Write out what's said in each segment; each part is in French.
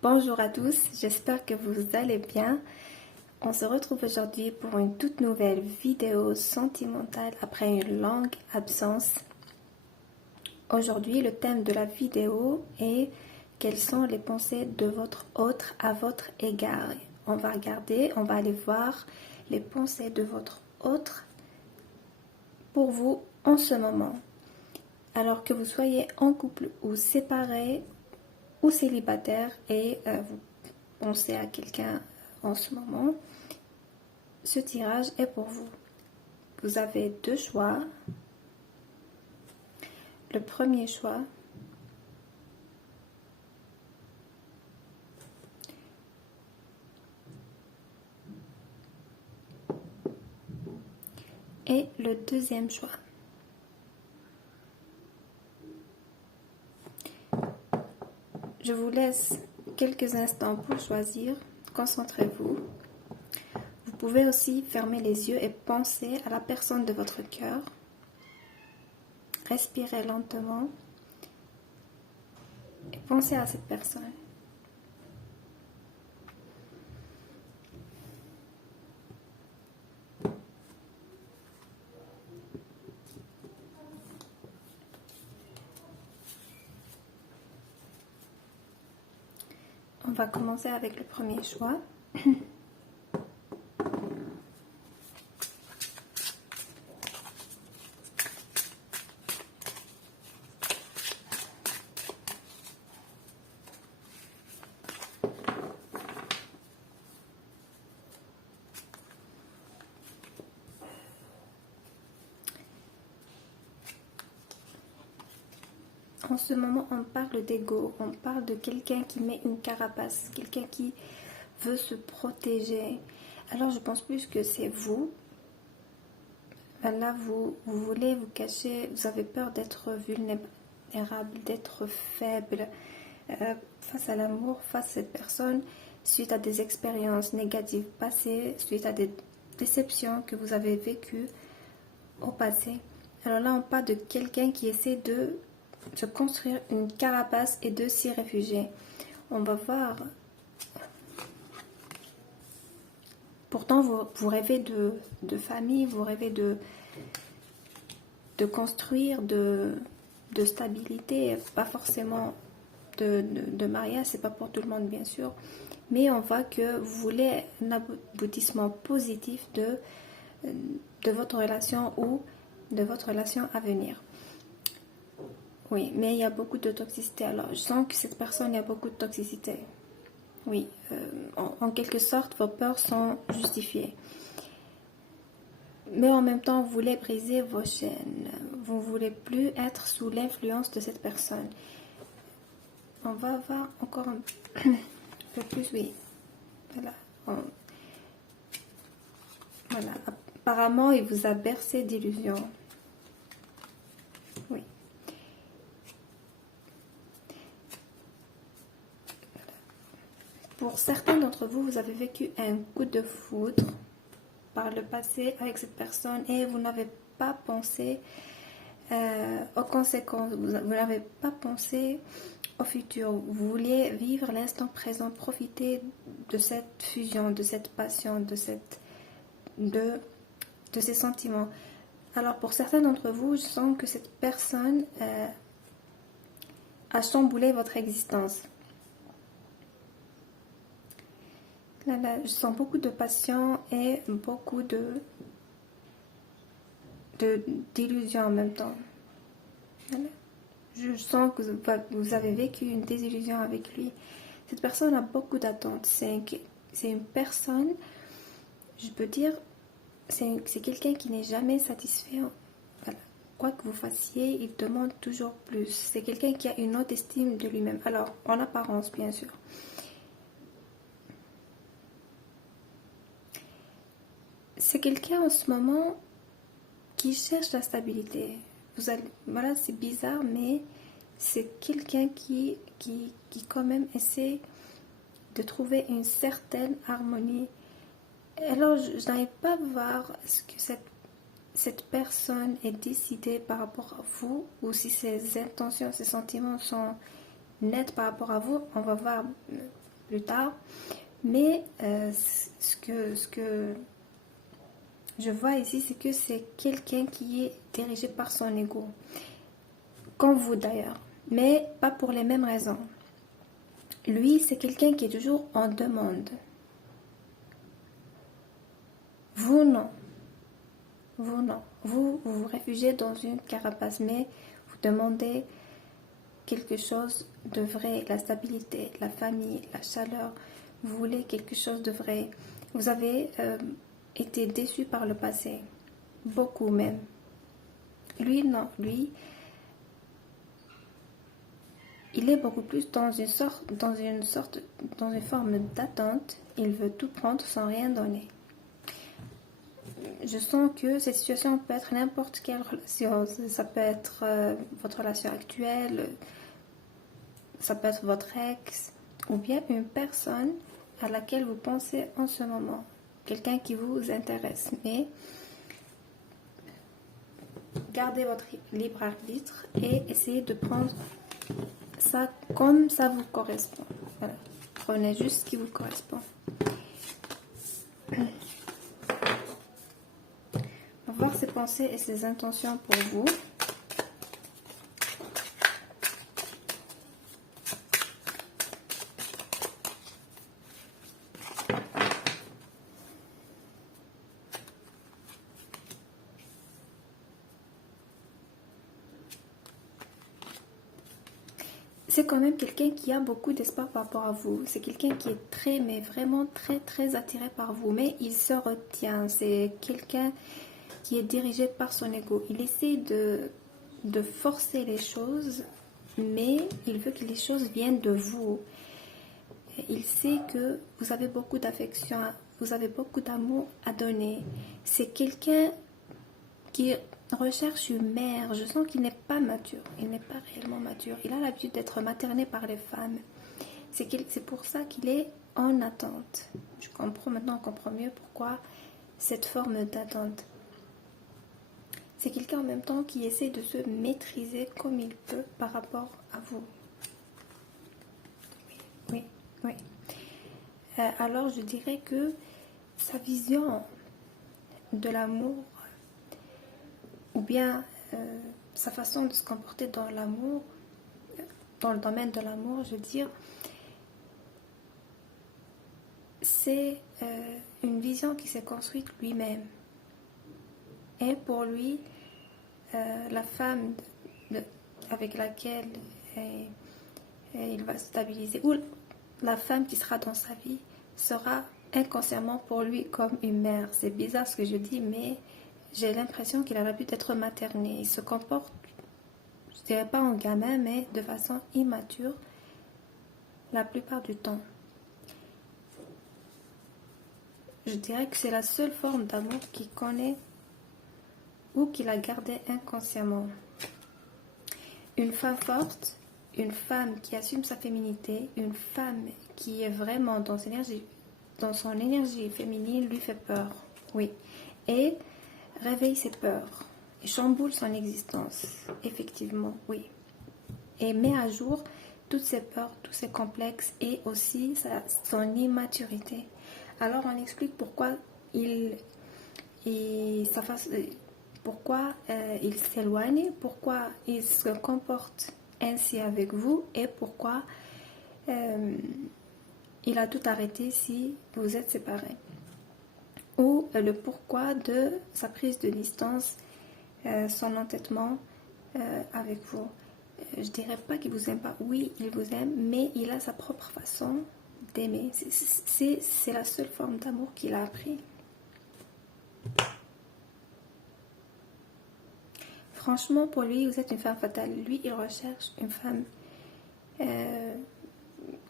Bonjour à tous, j'espère que vous allez bien. On se retrouve aujourd'hui pour une toute nouvelle vidéo sentimentale après une longue absence. Aujourd'hui, le thème de la vidéo est quelles sont les pensées de votre autre à votre égard. On va aller voir les pensées de votre autre pour vous en ce moment. Alors que vous soyez en couple ou séparé ou célibataire et vous pensez à quelqu'un en ce moment, ce tirage est pour vous. Vous avez deux choix. Le premier choix et le deuxième choix. Je vous laisse quelques instants pour choisir. Concentrez-vous. Vous pouvez aussi fermer les yeux et penser à la personne de votre cœur. Respirez lentement et pensez à cette personne. On va commencer avec le premier choix. En ce moment, on parle d'ego, on parle de quelqu'un qui met une carapace, quelqu'un qui veut se protéger. Alors, je pense plus que c'est vous. Là, vous voulez vous cacher, vous avez peur d'être vulnérable, d'être faible face à l'amour, face à cette personne, suite à des expériences négatives passées, suite à des déceptions que vous avez vécues au passé. Alors là, on parle de quelqu'un qui essaie de se construire une carapace et de s'y réfugier. On va voir. Pourtant, vous rêvez de famille, vous rêvez de construire, de stabilité, pas forcément de mariage, c'est pas pour tout le monde bien sûr, mais on voit que vous voulez un aboutissement positif de votre relation ou de votre relation à venir. Oui, mais il y a beaucoup de toxicité. Alors, je sens que cette personne, il y a beaucoup de toxicité. Oui, en quelque sorte, vos peurs sont justifiées. Mais en même temps, vous voulez briser vos chaînes. Vous ne voulez plus être sous l'influence de cette personne. On va voir encore un peu plus, oui. Voilà. Voilà. Apparemment, il vous a bercé d'illusions. Oui. Pour certains d'entre vous, vous avez vécu un coup de foudre par le passé avec cette personne et vous n'avez pas pensé aux conséquences, vous n'avez pas pensé au futur. Vous vouliez vivre l'instant présent, profiter de cette fusion, de cette passion, de ces sentiments. Alors pour certains d'entre vous, je sens que cette personne a chamboulé votre existence. Là, je sens beaucoup de passion et beaucoup d'illusions en même temps. Voilà. Je sens que vous avez vécu une désillusion avec lui. Cette personne a beaucoup d'attentes. C'est une personne, je peux dire, c'est quelqu'un qui n'est jamais satisfait. Voilà. Quoi que vous fassiez, il demande toujours plus. C'est quelqu'un qui a une haute estime de lui-même. Alors, en apparence, bien sûr. C'est quelqu'un en ce moment qui cherche la stabilité. Voilà, c'est bizarre, mais c'est quelqu'un qui quand même essaie de trouver une certaine harmonie. Alors, je n'arrive pas à voir ce que cette personne est décidée par rapport à vous, ou si ses intentions, ses sentiments sont nets par rapport à vous. On va voir plus tard. Mais ce que je vois ici, c'est que c'est quelqu'un qui est dirigé par son ego. Comme vous d'ailleurs. Mais pas pour les mêmes raisons. Lui, c'est quelqu'un qui est toujours en demande. Vous, non. Vous, non. Vous vous réfugiez dans une carapace, mais vous demandez quelque chose de vrai, la stabilité, la famille, la chaleur. Vous voulez quelque chose de vrai. Vous avez été déçu par le passé. Beaucoup même. Lui, non. Lui, il est beaucoup plus dans une forme d'attente. Il veut tout prendre sans rien donner. Je sens que cette situation peut être n'importe quelle relation. Ça peut être votre relation actuelle, ça peut être votre ex, ou bien une personne à laquelle vous pensez en ce moment. Quelqu'un qui vous intéresse. Mais gardez votre libre arbitre et essayez de prendre ça comme ça vous correspond. Voilà. Prenez juste ce qui vous correspond. On va voir ses pensées et ses intentions pour vous. C'est quand même quelqu'un qui a beaucoup d'espoir par rapport à vous. C'est quelqu'un qui est très, mais vraiment très, très attiré par vous. Mais il se retient. C'est quelqu'un qui est dirigé par son ego. Il essaie de forcer les choses, mais il veut que les choses viennent de vous. Il sait que vous avez beaucoup d'affection, vous avez beaucoup d'amour à donner. C'est quelqu'un qui recherche une mère. Je sens qu'il n'est pas mature. Il n'est pas réellement mature. Il a l'habitude d'être materné par les femmes. C'est pour ça qu'il est en attente. Maintenant on comprend mieux pourquoi cette forme d'attente. C'est quelqu'un en même temps qui essaie de se maîtriser comme il peut par rapport à vous. Oui, oui. Alors je dirais que sa vision de l'amour, ou bien sa façon de se comporter dans l'amour, dans le domaine de l'amour, je veux dire, c'est une vision qui s'est construite lui-même. Et pour lui, la femme avec laquelle il va se stabiliser, ou la femme qui sera dans sa vie, sera inconsciemment pour lui comme une mère. C'est bizarre ce que je dis, mais j'ai l'impression qu'il a l'habitude d'être materné. Il se comporte, je dirais pas en gamin, mais de façon immature la plupart du temps. Je dirais que c'est la seule forme d'amour qu'il connaît ou qu'il a gardé inconsciemment. Une femme forte, une femme qui assume sa féminité, une femme qui est vraiment dans son énergie féminine lui fait peur. Oui. Et réveille ses peurs et chamboule son existence. Effectivement, oui. Et met à jour toutes ses peurs, tous ses complexes et aussi son immaturité. Alors on explique pourquoi il s'éloigne, pourquoi il se comporte ainsi avec vous et pourquoi il a tout arrêté si vous êtes séparés. Ou le pourquoi de sa prise de distance, son entêtement avec vous. Je dirais pas qu'il vous aime pas, oui il vous aime, mais il a sa propre façon d'aimer. C'est la seule forme d'amour qu'il a appris. Franchement, pour lui, vous êtes une femme fatale. Lui, il recherche une femme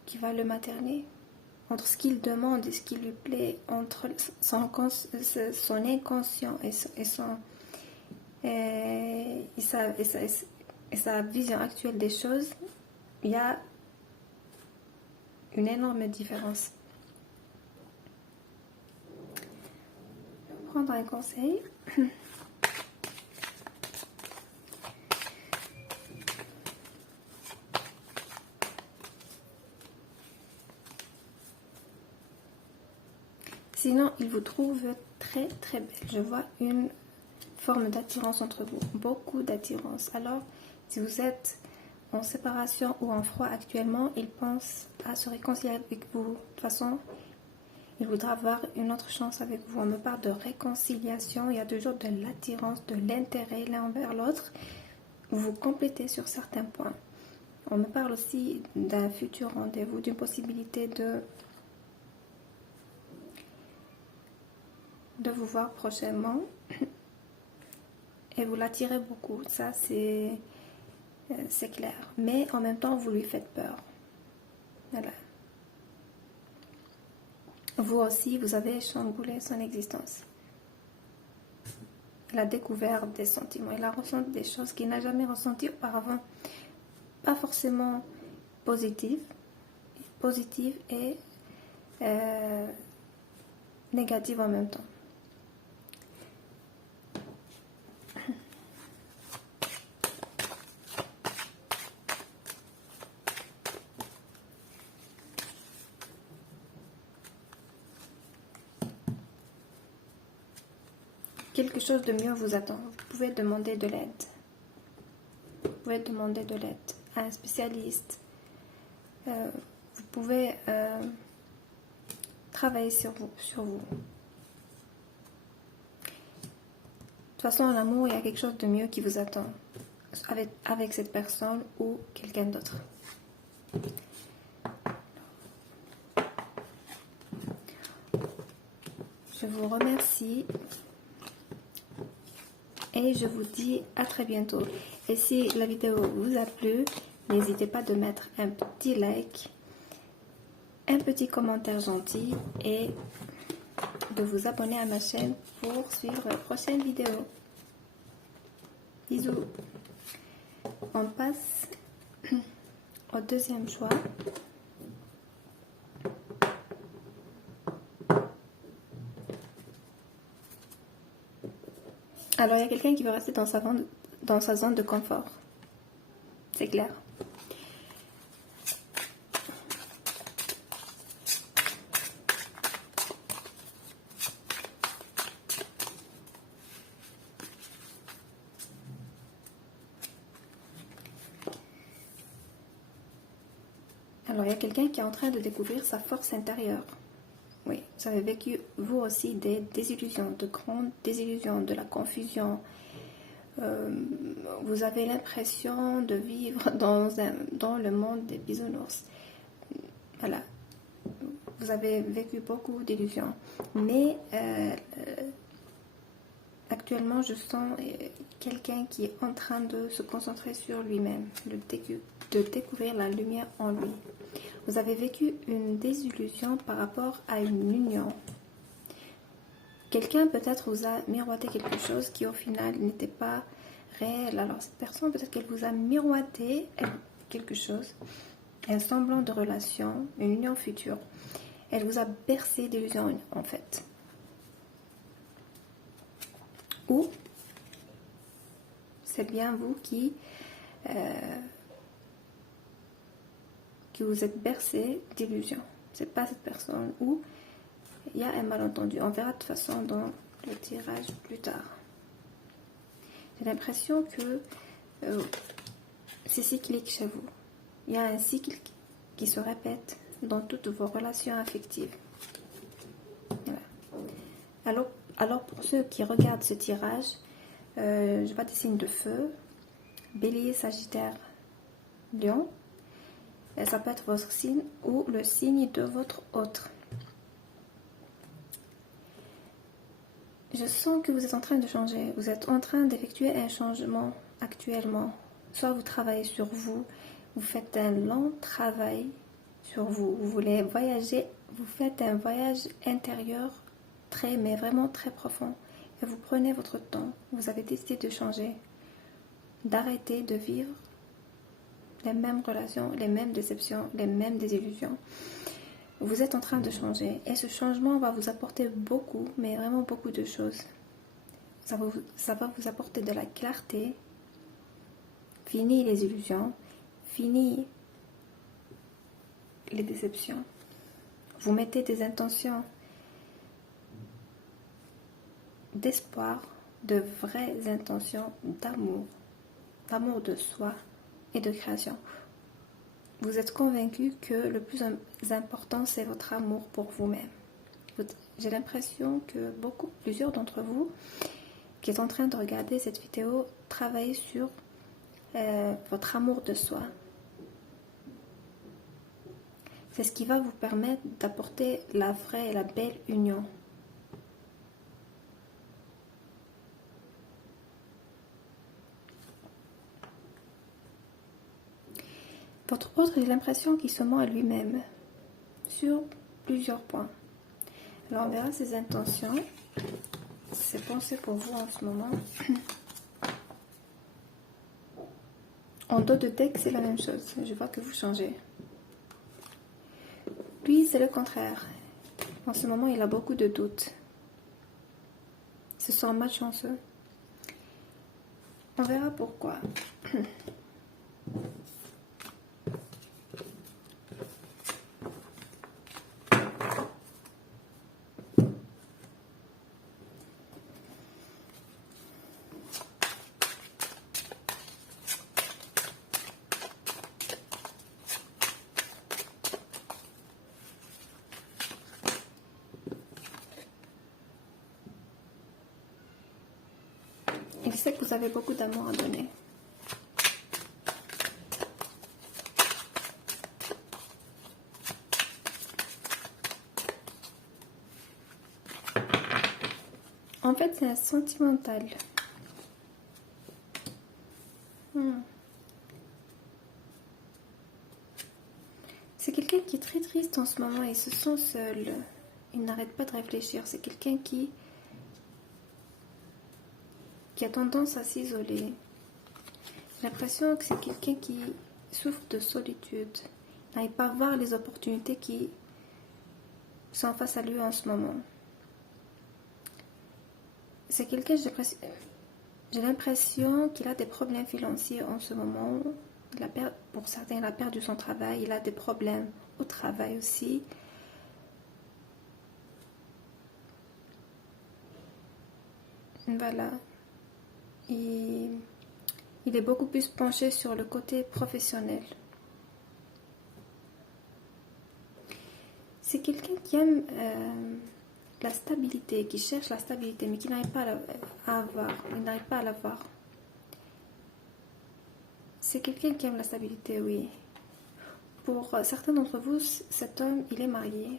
qui va le materner. Entre ce qu'il demande et ce qui lui plaît, entre son inconscient et sa vision actuelle des choses, il y a une énorme différence. Je vais prendre un conseil. Sinon, il vous trouve très très belle. Je vois une forme d'attirance entre vous, beaucoup d'attirance. Alors, si vous êtes en séparation ou en froid actuellement, il pense à se réconcilier avec vous. De toute façon, il voudra avoir une autre chance avec vous. On me parle de réconciliation, il y a toujours de l'attirance, de l'intérêt l'un envers l'autre. Vous vous complétez sur certains points. On me parle aussi d'un futur rendez-vous, d'une possibilité de vous voir prochainement. Et vous l'attirez beaucoup, ça c'est clair. Mais en même temps, vous lui faites peur. Voilà. Vous aussi, vous avez chamboulé son existence. Il a découvert des sentiments, il a ressenti des choses qu'il n'a jamais ressenties auparavant. Pas forcément positives et négatives en même temps. Quelque chose de mieux vous attend. Vous pouvez demander de l'aide. Vous pouvez demander de l'aide à un spécialiste. Vous pouvez travailler sur vous. De toute façon, en amour, il y a quelque chose de mieux qui vous attend avec cette personne ou quelqu'un d'autre. Je vous remercie. Et je vous dis à très bientôt. Et si la vidéo vous a plu, n'hésitez pas de mettre un petit like, un petit commentaire gentil et de vous abonner à ma chaîne pour suivre les prochaines vidéos. Bisous. On passe au deuxième choix. Alors, il y a quelqu'un qui veut rester dans sa zone de confort. C'est clair. Alors, il y a quelqu'un qui est en train de découvrir sa force intérieure. Oui, vous avez vécu, vous aussi, des désillusions, de grandes désillusions, de la confusion. Vous avez l'impression de vivre dans le monde des bisounours. Voilà. Vous avez vécu beaucoup d'illusions. Mais actuellement, je sens quelqu'un qui est en train de se concentrer sur lui-même, de découvrir la lumière en lui. Vous avez vécu une désillusion par rapport à une union. Quelqu'un peut-être vous a miroité quelque chose qui au final n'était pas réel. Alors cette personne, peut-être qu'elle vous a miroité quelque chose, un semblant de relation, une union future. Elle vous a bercé d'illusions en fait. Ou c'est bien vous qui vous êtes bercé d'illusions. C'est pas cette personne, ou il y a un malentendu. On verra de toute façon dans le tirage plus tard. J'ai l'impression que c'est cyclique chez vous. Il y a un cycle qui se répète dans toutes vos relations affectives. Voilà. Alors pour ceux qui regardent ce tirage, je vois des signes de feu, Bélier, Sagittaire, Lion. Et ça peut être votre signe ou le signe de votre autre. Je sens que vous êtes en train de changer. Vous êtes en train d'effectuer un changement actuellement. Soit vous travaillez sur vous, vous faites un long travail sur vous. Vous voulez voyager, vous faites un voyage intérieur mais vraiment très profond. Et vous prenez votre temps. Vous avez décidé de changer, d'arrêter de vivre les mêmes relations, les mêmes déceptions, les mêmes désillusions. Vous êtes en train de changer et ce changement va vous apporter beaucoup, mais vraiment beaucoup de choses. Ça va vous apporter de la clarté, fini les illusions, fini les déceptions. Vous mettez des intentions d'espoir, de vraies intentions d'amour de soi et de création. Vous êtes convaincu que le plus important, c'est votre amour pour vous-même. J'ai l'impression que plusieurs d'entre vous qui êtes en train de regarder cette vidéo travaillent sur votre amour de soi. C'est ce qui va vous permettre d'apporter la vraie et la belle union. Votre autre, j'ai l'impression qu'il se ment à lui-même sur plusieurs points. Alors on verra ses intentions, ses pensées pour vous en ce moment. En dos de texte, c'est la même chose. Je vois que vous changez. Lui, c'est le contraire. En ce moment, il a beaucoup de doutes. Il se sent malchanceux. On verra pourquoi. Il sait que vous avez beaucoup d'amour à donner. En fait, c'est un sentimental. C'est quelqu'un qui est très triste en ce moment et se sent seul. Il n'arrête pas de réfléchir. C'est quelqu'un qui a tendance à s'isoler. J'ai l'impression que c'est quelqu'un qui souffre de solitude. Il n'arrive pas à voir les opportunités qui sont face à lui en ce moment. C'est quelqu'un, j'ai l'impression qu'il a des problèmes financiers en ce moment. Pour certains, il a perdu son travail. Il a des problèmes au travail aussi. Voilà. Il est beaucoup plus penché sur le côté professionnel. C'est quelqu'un qui aime la stabilité, qui cherche la stabilité, mais qui n'arrive pas à avoir. Il n'arrive pas à l'avoir. C'est quelqu'un qui aime la stabilité, oui. Pour certains d'entre vous, cet homme, il est marié.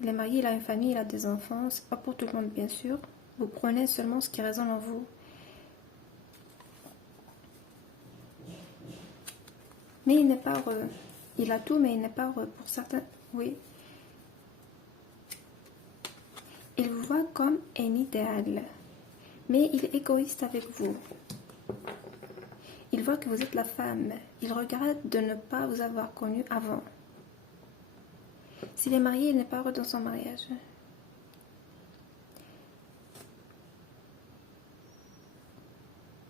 Il est marié, il a une famille, il a des enfants. C'est pas pour tout le monde, bien sûr. Vous prenez seulement ce qui résonne en vous. Mais il n'est pas heureux. Il a tout, mais il n'est pas heureux. Pour certains, oui. Il vous voit comme un idéal. Mais il est égoïste avec vous. Il voit que vous êtes la femme. Il regrette de ne pas vous avoir connu avant. S'il est marié, il n'est pas heureux dans son mariage.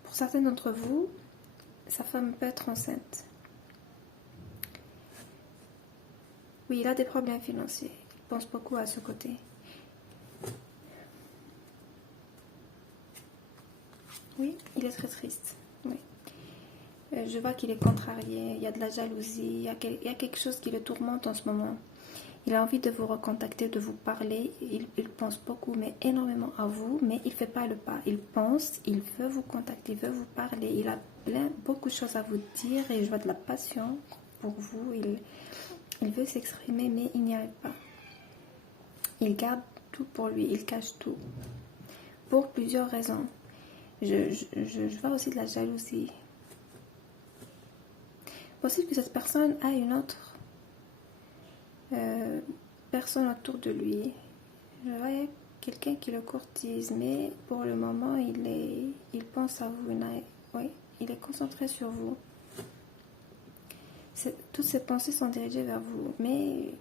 Pour certains d'entre vous, sa femme peut être enceinte. Oui, il a des problèmes financiers. Il pense beaucoup à ce côté. Oui, il est très triste. Oui. Je vois qu'il est contrarié. Il y a de la jalousie. Il y a quelque chose qui le tourmente en ce moment. Il a envie de vous recontacter, de vous parler. Il pense beaucoup, mais énormément à vous, mais il ne fait pas le pas. Il pense, il veut vous contacter, il veut vous parler. Il a beaucoup de choses à vous dire et je vois de la passion pour vous. Il veut s'exprimer, mais il n'y arrive pas. Il garde tout pour lui, il cache tout. Pour plusieurs raisons. Je vois aussi de la jalousie. Possible que cette personne a une autre personne autour de lui. Je vois quelqu'un qui le courtise, mais pour le moment, il pense à vous. Oui, il est concentré sur vous. Toutes ses pensées sont dirigées vers vous, mais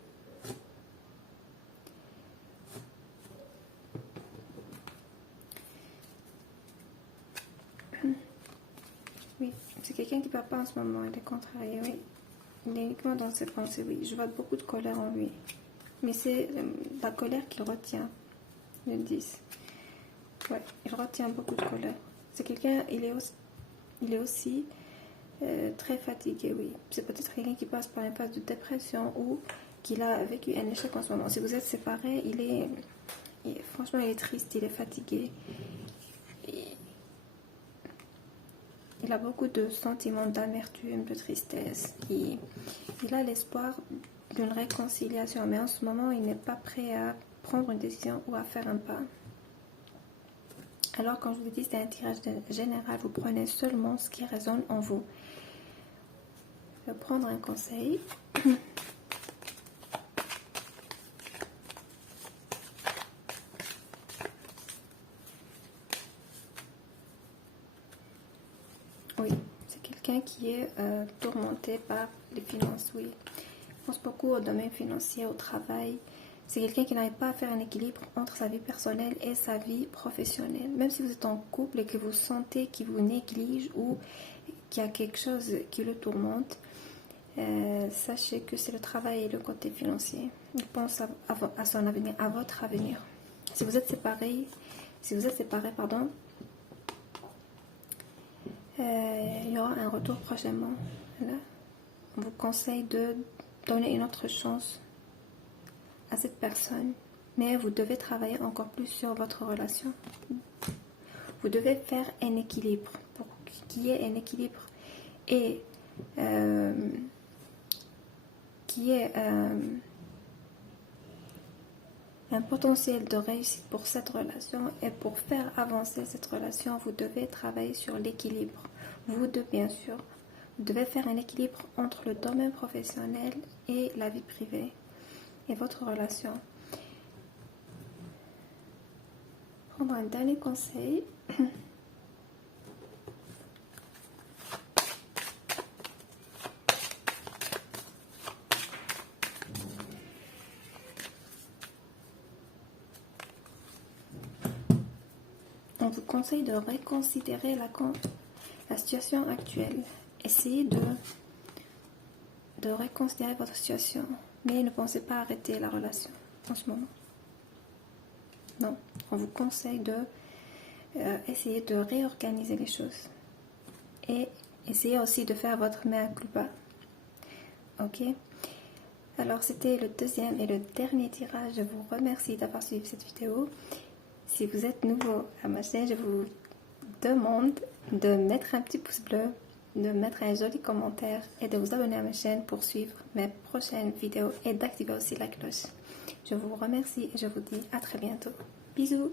oui, c'est quelqu'un qui ne parle pas en ce moment. Il est contrarié, oui. Il est uniquement dans ses pensées, oui. Je vois beaucoup de colère en lui. Mais c'est la colère qu'il retient, le 10. Ouais, il retient beaucoup de colère. C'est quelqu'un, il est aussi très fatigué, oui. C'est peut-être quelqu'un qui passe par une phase de dépression ou qu'il a vécu un échec en ce moment. Si vous êtes séparés, franchement, il est triste, il est fatigué. Il a beaucoup de sentiments d'amertume, de tristesse. Il a l'espoir d'une réconciliation, mais en ce moment, il n'est pas prêt à prendre une décision ou à faire un pas. Alors, quand je vous dis c'est un tirage général, vous prenez seulement ce qui résonne en vous. Je vais prendre un conseil. Oui, c'est quelqu'un qui est tourmenté par les finances, oui. Je pense beaucoup au domaine financier, au travail. C'est quelqu'un qui n'arrive pas à faire un équilibre entre sa vie personnelle et sa vie professionnelle. Même si vous êtes en couple et que vous sentez qu'il vous néglige ou qu'il y a quelque chose qui le tourmente, sachez que c'est le travail et le côté financier. Il pense à son avenir, à votre avenir. Si vous êtes séparés, pardon, il y aura un retour prochainement. Là, on vous conseille de donner une autre chance à cette personne, mais vous devez travailler encore plus sur votre relation. Vous devez faire un équilibre pour qu'il y ait un équilibre et qu'il y ait un potentiel de réussite pour cette relation. Et pour faire avancer cette relation, vous devez travailler sur l'équilibre. Vous deux, bien sûr, vous devez faire un équilibre entre le domaine professionnel et la vie privée et votre relation. Prendre un dernier conseil. On vous conseille de reconsidérer la situation actuelle. Essayez de reconsidérer votre situation, mais ne pensez pas arrêter la relation en ce moment. Non, on vous conseille de essayer de réorganiser les choses et essayez aussi de faire votre mea culpa. Ok? Alors c'était le deuxième et le dernier tirage. Je vous remercie d'avoir suivi cette vidéo. Si vous êtes nouveau à ma chaîne, je vous demande de mettre un petit pouce bleu, de mettre un joli commentaire et de vous abonner à ma chaîne pour suivre mes prochaines vidéos et d'activer aussi la cloche. Je vous remercie et je vous dis à très bientôt. Bisous!